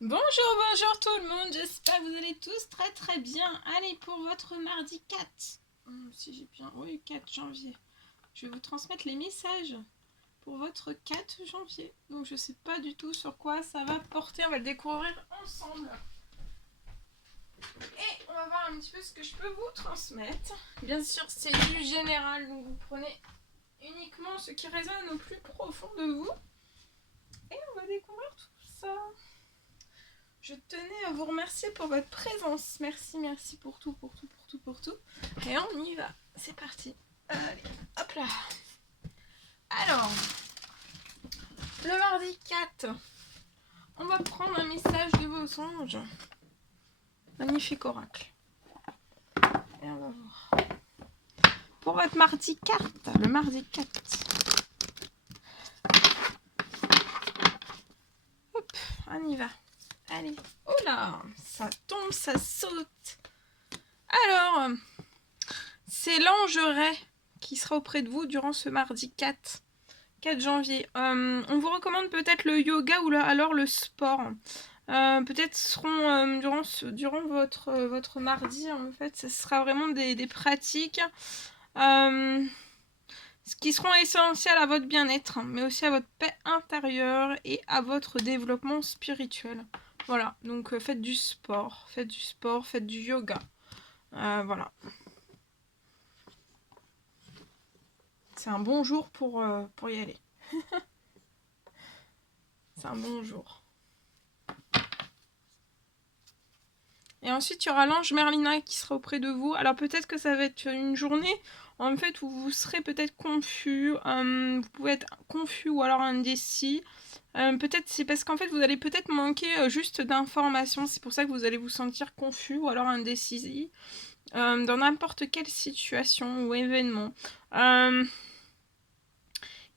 Bonjour tout le monde, j'espère que vous allez tous très bien. Allez, pour votre mardi 4, si j'ai bien, oui, 4 janvier, je vais vous transmettre les messages pour votre 4 janvier. Donc je sais pas du tout sur quoi ça va porter, on va le découvrir ensemble. Et on va voir un petit peu ce que je peux vous transmettre. Bien sûr, c'est du général, donc vous prenez uniquement ce qui résonne au plus profond de vous. Et on va découvrir tout ça. Je tenais à vous remercier pour votre présence. Merci pour tout. Et on y va. C'est parti. Allez, hop là. Alors, le mardi 4, on va prendre un message de vos songes. Magnifique oracle. Et on va voir. Pour votre mardi 4, le mardi 4. Hop, on y va. Allez. Oh là, ça tombe, ça saute. Alors, c'est l'ange Ray qui sera auprès de vous durant ce mardi 4 janvier. On vous recommande peut-être le yoga ou alors le sport. Peut-être seront durant votre mardi, en fait, ce sera vraiment des pratiques qui seront essentielles à votre bien-être, mais aussi à votre paix intérieure et à votre développement spirituel. Voilà, donc faites du sport, faites du yoga. Voilà. C'est un bon jour pour y aller. C'est un bon jour. Et ensuite, il y aura l'ange Merlina qui sera auprès de vous. Alors peut-être que ça va être une journée en fait où vous serez peut-être confus. Vous pouvez être confus ou alors indécis. Peut-être c'est parce qu'en fait vous allez peut-être manquer juste d'informations. C'est pour ça que vous allez vous sentir confus ou alors indécis dans n'importe quelle situation ou événement. Il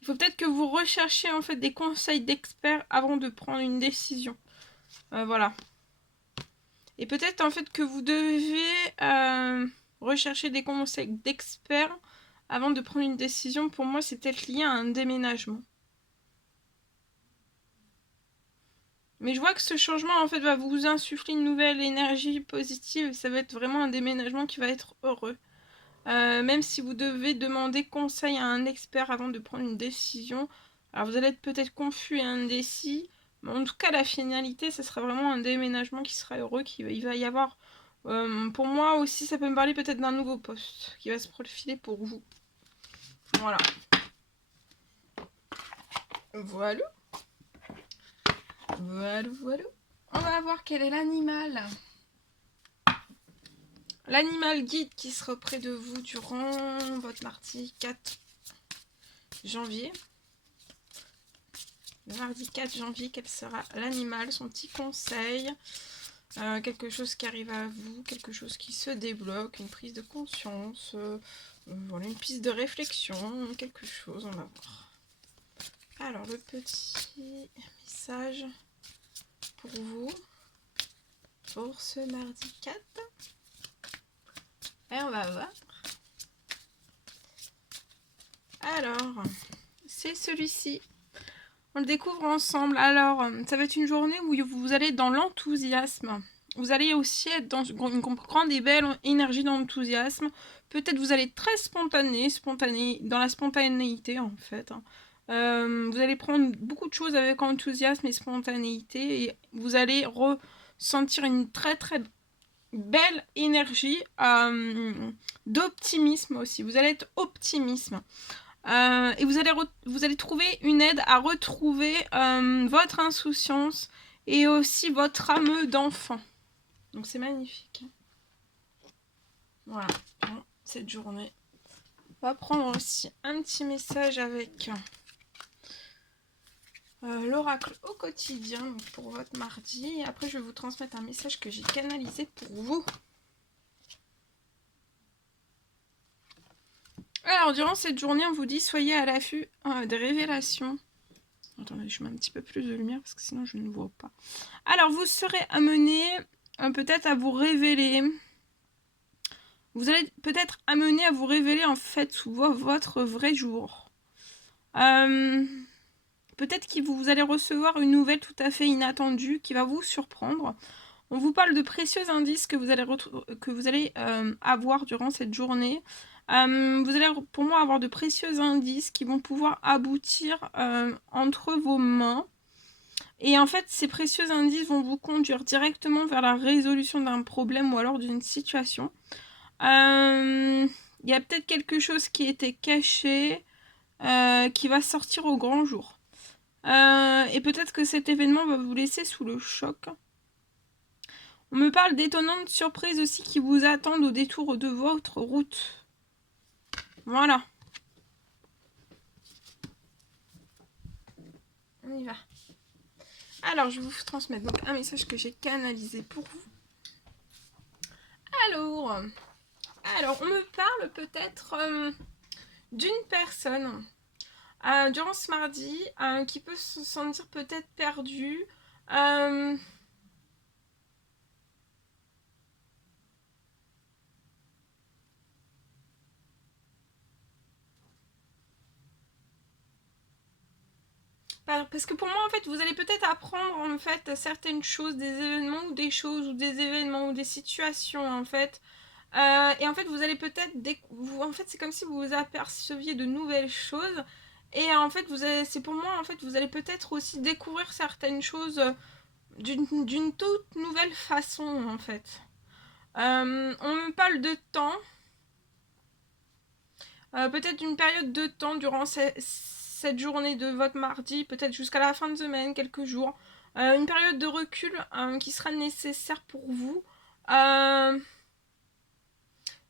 faut peut-être que vous recherchiez en fait des conseils d'experts avant de prendre une décision. Voilà. Et peut-être en fait que vous devez rechercher des conseils d'experts avant de prendre une décision. Pour moi, c'est peut-être lié à un déménagement. Mais je vois que ce changement en fait va vous insuffler une nouvelle énergie positive. Ça va être vraiment un déménagement qui va être heureux. Même si vous devez demander conseil à un expert avant de prendre une décision. Alors vous allez être peut-être confus et indécis. Mais en tout cas, la finalité, ce sera vraiment un déménagement qui sera heureux. Il va y avoir... pour moi aussi, ça peut me parler peut-être d'un nouveau poste qui va se profiler pour vous. Voilà. Voilà. On va voir quel est l'animal. L'animal guide qui sera auprès de vous durant votre mardi 4 janvier. Le mardi 4 janvier, quel sera l'animal, son petit conseil, quelque chose qui arrive à vous, quelque chose qui se débloque, une prise de conscience, voilà, une piste de réflexion, quelque chose, on va voir. Alors, le petit message pour vous, pour ce mardi 4. Et on va voir. Alors, c'est celui-ci. On le découvre ensemble. Alors, ça va être une journée où vous allez être dans l'enthousiasme. Vous allez aussi être dans une grande et belle énergie d'enthousiasme. Peut-être vous allez être très spontané, dans la spontanéité en fait. Vous allez prendre beaucoup de choses avec enthousiasme et spontanéité et vous allez ressentir une très belle énergie d'optimisme aussi. Vous allez être optimisme. Et vous allez trouver une aide à retrouver votre insouciance et aussi votre âme d'enfant. Donc c'est magnifique. Voilà, bon, cette journée. On va prendre aussi un petit message avec l'oracle au quotidien donc pour votre mardi. Et après, je vais vous transmettre un message que j'ai canalisé pour vous. Alors, durant cette journée, on vous dit soyez à l'affût des révélations. Attendez, je mets un petit peu plus de lumière parce que sinon je ne vois pas. Alors, vous serez amené peut-être à vous révéler. Vous allez peut-être amené à vous révéler en fait sous votre vrai jour. Peut-être peut-être que vous allez recevoir une nouvelle tout à fait inattendue qui va vous surprendre. On vous parle de précieux indices que vous allez avoir durant cette journée. Vous allez pour moi avoir de précieux indices qui vont pouvoir aboutir entre vos mains. Et en fait, ces précieux indices vont vous conduire directement vers la résolution d'un problème ou alors d'une situation. Il y a peut-être quelque chose qui était caché, qui va sortir au grand jour. Et peut-être que cet événement va vous laisser sous le choc. On me parle d'étonnantes surprises aussi qui vous attendent au détour de votre route. Voilà. On y va. Alors, je vais vous transmettre donc un message que j'ai canalisé pour vous. Alors on me parle peut-être d'une personne durant ce mardi qui peut se sentir peut-être perdue. Parce que pour moi, en fait, vous allez peut-être apprendre, en fait, certaines choses, des événements ou des choses, ou des événements ou des situations, en fait. Et en fait, vous allez peut-être... En fait, c'est comme si vous aperceviez de nouvelles choses. Et en fait, c'est pour moi, en fait, vous allez peut-être aussi découvrir certaines choses d'une toute nouvelle façon, en fait. On me parle de temps. Peut-être d'une période de temps durant cette journée de votre mardi, peut-être jusqu'à la fin de semaine, quelques jours. Une période de recul qui sera nécessaire pour vous.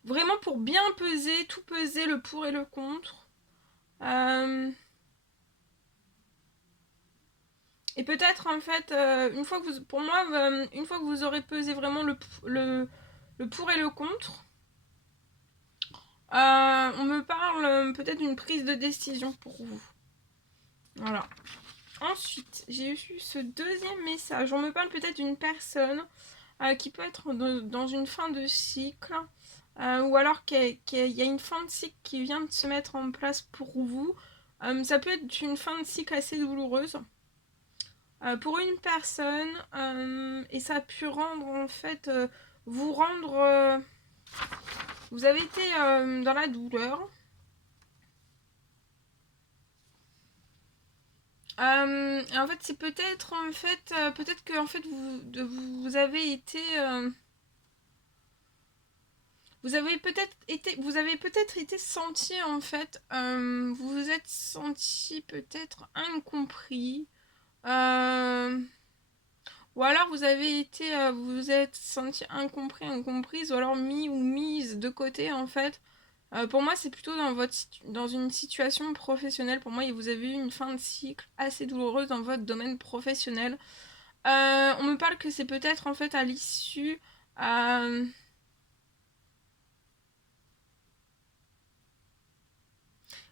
Vraiment pour bien peser, tout peser, le pour et le contre. Et peut-être en fait, une fois que vous, pour moi, une fois que vous aurez pesé vraiment le pour et le contre, on me parle peut-être d'une prise de décision pour vous. Voilà. Ensuite, j'ai eu ce deuxième message. On me parle peut-être d'une personne qui peut être dans une fin de cycle ou alors qu'il y a une fin de cycle qui vient de se mettre en place pour vous. Ça peut être une fin de cycle assez douloureuse pour une personne et ça a pu rendre en fait vous rendre... vous avez été dans la douleur. En fait, c'est peut-être en fait, peut-être que en fait vous avez été, vous avez peut-être été senti en fait, vous vous êtes senti peut-être incompris, ou alors vous avez été, vous vous êtes senti incompris, incomprise, ou alors mis ou mise de côté en fait. Pour moi, c'est plutôt dans une situation professionnelle. Pour moi, vous avez eu une fin de cycle assez douloureuse dans votre domaine professionnel. On me parle que c'est peut-être en fait à l'issue.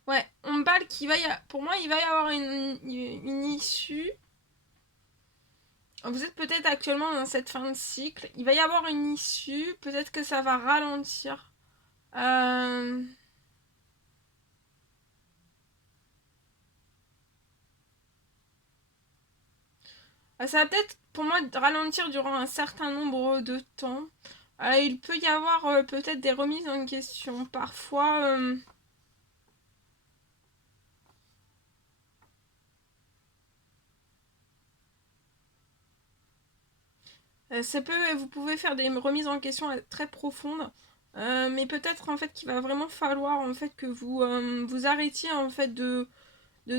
Ouais, on me parle pour moi, il va y avoir une issue. Vous êtes peut-être actuellement dans cette fin de cycle. Il va y avoir une issue. Peut-être que ça va ralentir. Ça va peut-être, pour moi, ralentir durant un certain nombre de temps. Il peut y avoir peut-être des remises en question. Parfois... vous pouvez faire des remises en question très profondes. Mais peut-être en fait qu'il va vraiment falloir en fait que vous arrêtiez en fait de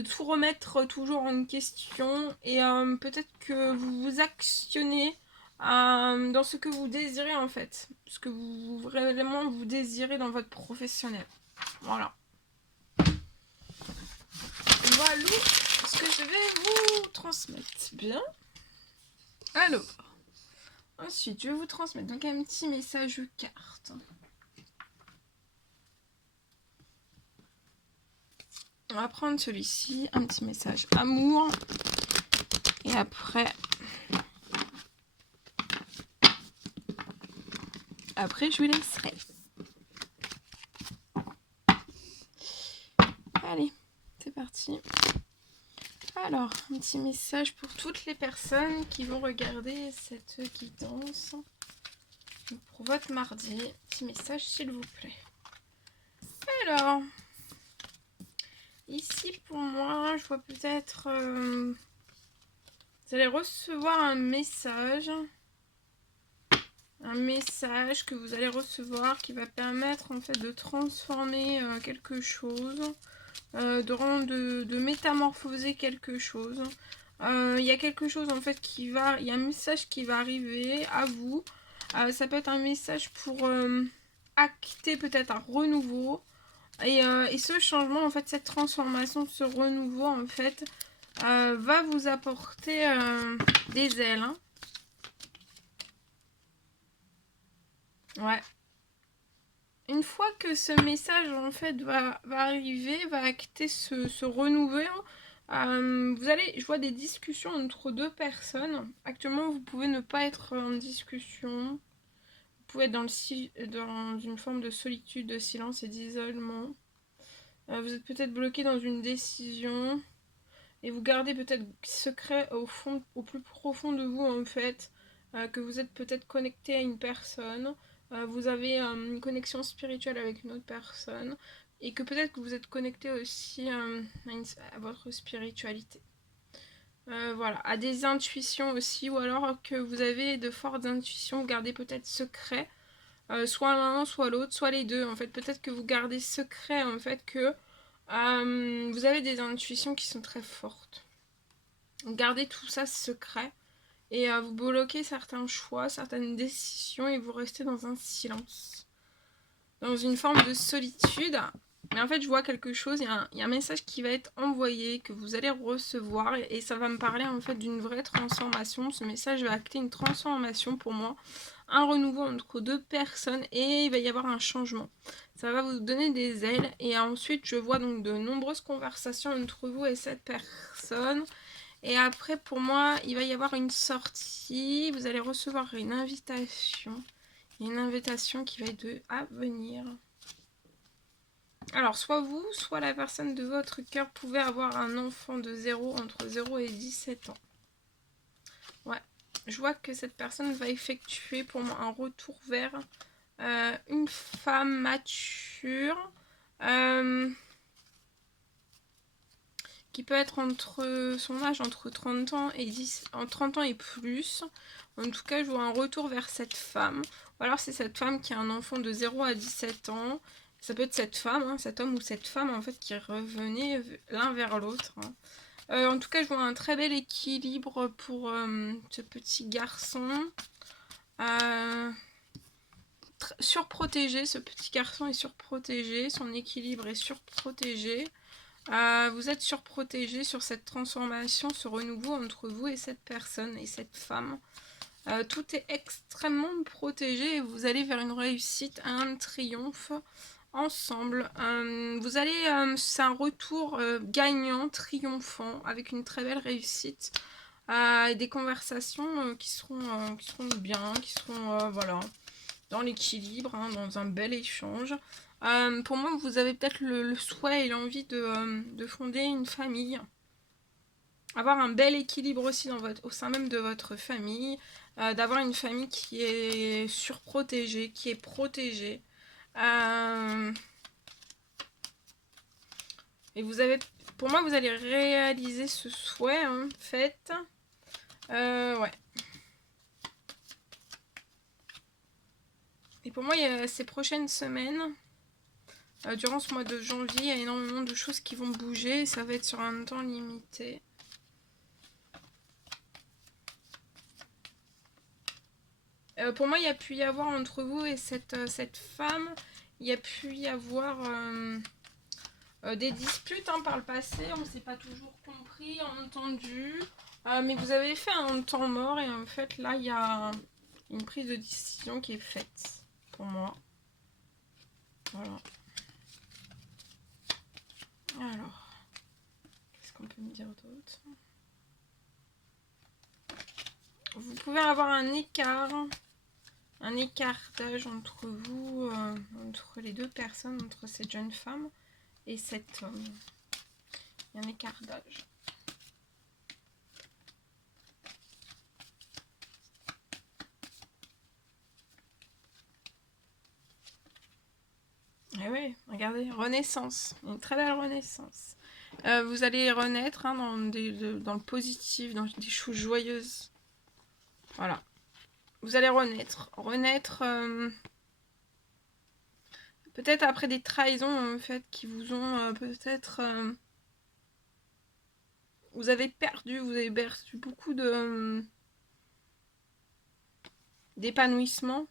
tout remettre toujours en question et peut-être que vous vous actionnez dans ce que vous désirez en fait, ce que vous vraiment vous désirez dans votre professionnel. Voilà. Voilà ce que je vais vous transmettre. Bien. Alors, ensuite, je vais vous transmettre donc un petit message carte. On va prendre celui-ci, un petit message amour. Et après, je vous laisserai. Allez, c'est parti. Alors, un petit message pour toutes les personnes qui vont regarder cette guidance. Pour votre mardi, petit message s'il vous plaît. Alors, ici pour moi, je vois peut-être... vous allez recevoir un message. Un message que vous allez recevoir qui va permettre en fait de transformer quelque chose. De métamorphoser quelque chose. Il y a quelque chose en fait qui va... Il y a un message qui va arriver à vous. Ça peut être un message pour acter peut-être un renouveau. Et ce changement, en fait, cette transformation, ce renouveau, en fait, va vous apporter des ailes. Hein. Ouais. Une fois que ce message, en fait, va arriver, va acter ce renouveau, vous allez, je vois des discussions entre deux personnes. Actuellement, vous pouvez ne pas être en discussion. Vous pouvez être dans une forme de solitude, de silence et d'isolement. Vous êtes peut-être bloqué dans une décision. Et vous gardez peut-être secret au plus profond de vous, en fait. Que vous êtes peut-être connecté à une personne. Vous avez une connexion spirituelle avec une autre personne. Et que peut-être que vous êtes connecté aussi à votre spiritualité. Voilà, à des intuitions aussi, ou alors que vous avez de fortes intuitions, vous gardez peut-être secret, soit l'un, soit l'autre, soit les deux. En fait, peut-être que vous gardez secret, en fait, que vous avez des intuitions qui sont très fortes. Gardez tout ça secret et vous bloquez certains choix, certaines décisions et vous restez dans un silence, dans une forme de solitude. Mais en fait, je vois quelque chose, il y a un message qui va être envoyé, que vous allez recevoir, et ça va me parler en fait d'une vraie transformation. Ce message va acter une transformation pour moi, un renouveau entre deux personnes, et il va y avoir un changement. Ça va vous donner des ailes, et ensuite je vois donc de nombreuses conversations entre vous et cette personne. Et après, pour moi, il va y avoir une sortie, vous allez recevoir une invitation. Une invitation qui va être à venir. Alors, soit vous, soit la personne de votre cœur pouvait avoir un enfant de 0 entre 0 et 17 ans. Ouais, je vois que cette personne va effectuer pour moi un retour vers une femme mature qui peut être entre son âge entre 30 ans et 30 ans et plus. En tout cas, je vois un retour vers cette femme. Ou alors c'est cette femme qui a un enfant de 0 à 17 ans. Ça peut être cette femme, hein, cet homme ou cette femme en fait qui revenait l'un vers l'autre. Hein. En tout cas, je vois un très bel équilibre pour ce petit garçon. Surprotégé, ce petit garçon est surprotégé, son équilibre est surprotégé. Vous êtes surprotégé sur cette transformation, ce renouveau entre vous et cette personne et cette femme. Tout est extrêmement protégé et vous allez vers une réussite, un triomphe ensemble. Vous allez, c'est un retour gagnant, triomphant, avec une très belle réussite. Des conversations qui seront bien, qui seront voilà, dans l'équilibre, hein, dans un bel échange. Pour moi, vous avez peut-être le souhait et l'envie de fonder une famille. Avoir un bel équilibre aussi au sein même de votre famille. D'avoir une famille qui est surprotégée, qui est protégée. Et pour moi, vous allez réaliser ce souhait, en fait. Ouais. Et pour moi, il y a ces prochaines semaines, durant ce mois de janvier, il y a énormément de choses qui vont bouger. Et ça va être sur un temps limité. Pour moi, il y a pu y avoir entre vous et cette femme, il y a pu y avoir des disputes hein, par le passé. On ne s'est pas toujours compris, entendu. Mais vous avez fait un temps mort et en fait, là, il y a une prise de décision qui est faite pour moi. Voilà. Alors, qu'est-ce qu'on peut me dire d'autre? Vous pouvez avoir un écart d'âge entre vous, entre les deux personnes, entre cette jeune femme et cet homme. Il y a un écart d'âge. Regardez, renaissance. Une très belle renaissance. Vous allez renaître hein, dans le positif, dans des choses joyeuses. Voilà. Vous allez renaître. Renaître... peut-être après des trahisons en fait qui vous ont peut-être... vous avez perdu beaucoup de... d'épanouissement.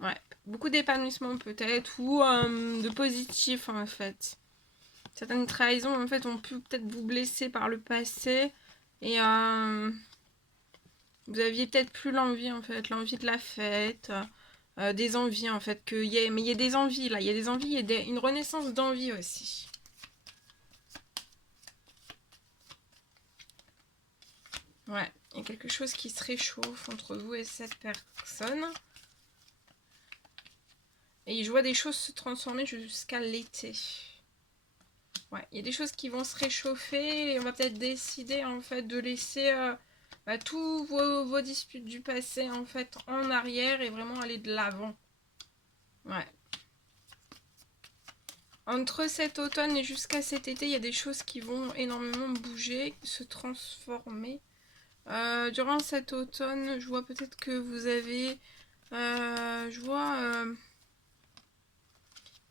Ouais, beaucoup d'épanouissement peut-être, ou de positif en fait. Certaines trahisons en fait ont pu peut-être vous blesser par le passé et vous aviez peut-être plus l'envie en fait, l'envie de la fête, des envies en fait, mais il y a des envies là, il y a des envies, il y a une renaissance d'envie aussi. Ouais, il y a quelque chose qui se réchauffe entre vous et cette personne. Et je vois des choses se transformer jusqu'à l'été. Ouais, il y a des choses qui vont se réchauffer et on va peut-être décider en fait de laisser tous vos disputes du passé en fait en arrière et vraiment aller de l'avant. Ouais. Entre cet automne et jusqu'à cet été, il y a des choses qui vont énormément bouger, se transformer. Durant cet automne, je vois peut-être que vous avez...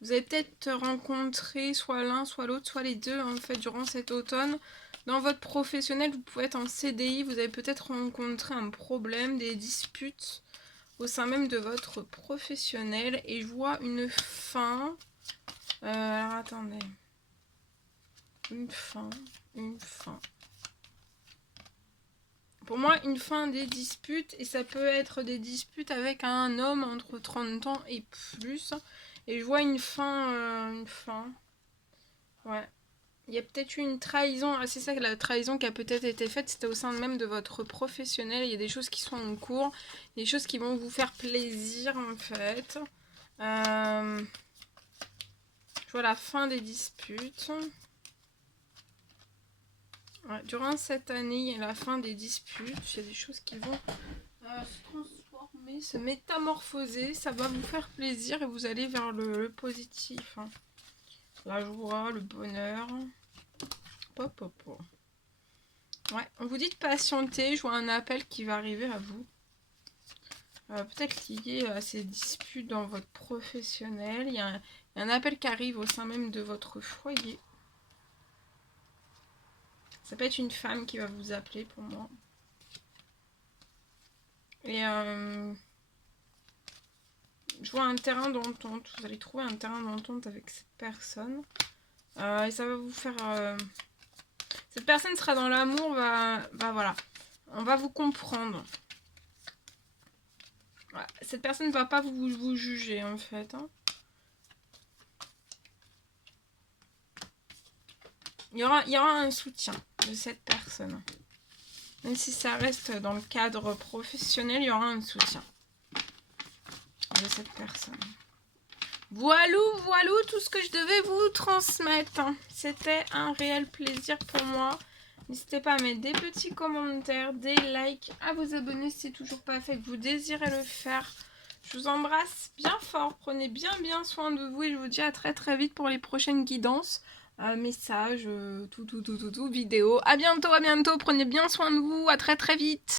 vous avez peut-être rencontré soit l'un, soit l'autre, soit les deux, en fait, durant cet automne. Dans votre professionnel, vous pouvez être en CDI, vous avez peut-être rencontré un problème, des disputes au sein même de votre professionnel. Et je vois une fin. Alors, attendez. Une fin. Pour moi, une fin des disputes, et ça peut être des disputes avec un homme entre 30 ans et plus. Et je vois une fin. Ouais. Il y a peut-être eu une trahison. Ah, c'est ça, la trahison qui a peut-être été faite, c'était au sein même de votre professionnel. Il y a des choses qui sont en cours, des choses qui vont vous faire plaisir en fait. Je vois la fin des disputes. Ouais, durant cette année, il y a la fin des disputes. Il y a des choses qui vont se transformer, se métamorphoser. Ça va vous faire plaisir et vous allez vers le positif. Hein. La joie, le bonheur. Ouais, on vous dit de patienter. Je vois un appel qui va arriver à vous. Peut-être lié à ces disputes dans votre professionnel. Il y a un appel qui arrive au sein même de votre foyer. Ça peut être une femme qui va vous appeler pour moi. Et je vois un terrain d'entente. Vous allez trouver un terrain d'entente avec cette personne. Et ça va vous faire... Cette personne sera dans l'amour, voilà. On va vous comprendre. Voilà. Cette personne ne va pas vous juger en fait. Hein. Il y aura un soutien de cette personne. Même si ça reste dans le cadre professionnel, il y aura un soutien de cette personne. Voilà tout ce que je devais vous transmettre. C'était un réel plaisir pour moi. N'hésitez pas à mettre des petits commentaires, des likes, à vous abonner si c'est toujours pas fait, que vous désirez le faire. Je vous embrasse bien fort. Prenez bien soin de vous et je vous dis à très vite pour les prochaines guidances. Messages, tout, vidéo. À bientôt. Prenez bien soin de vous. À très vite.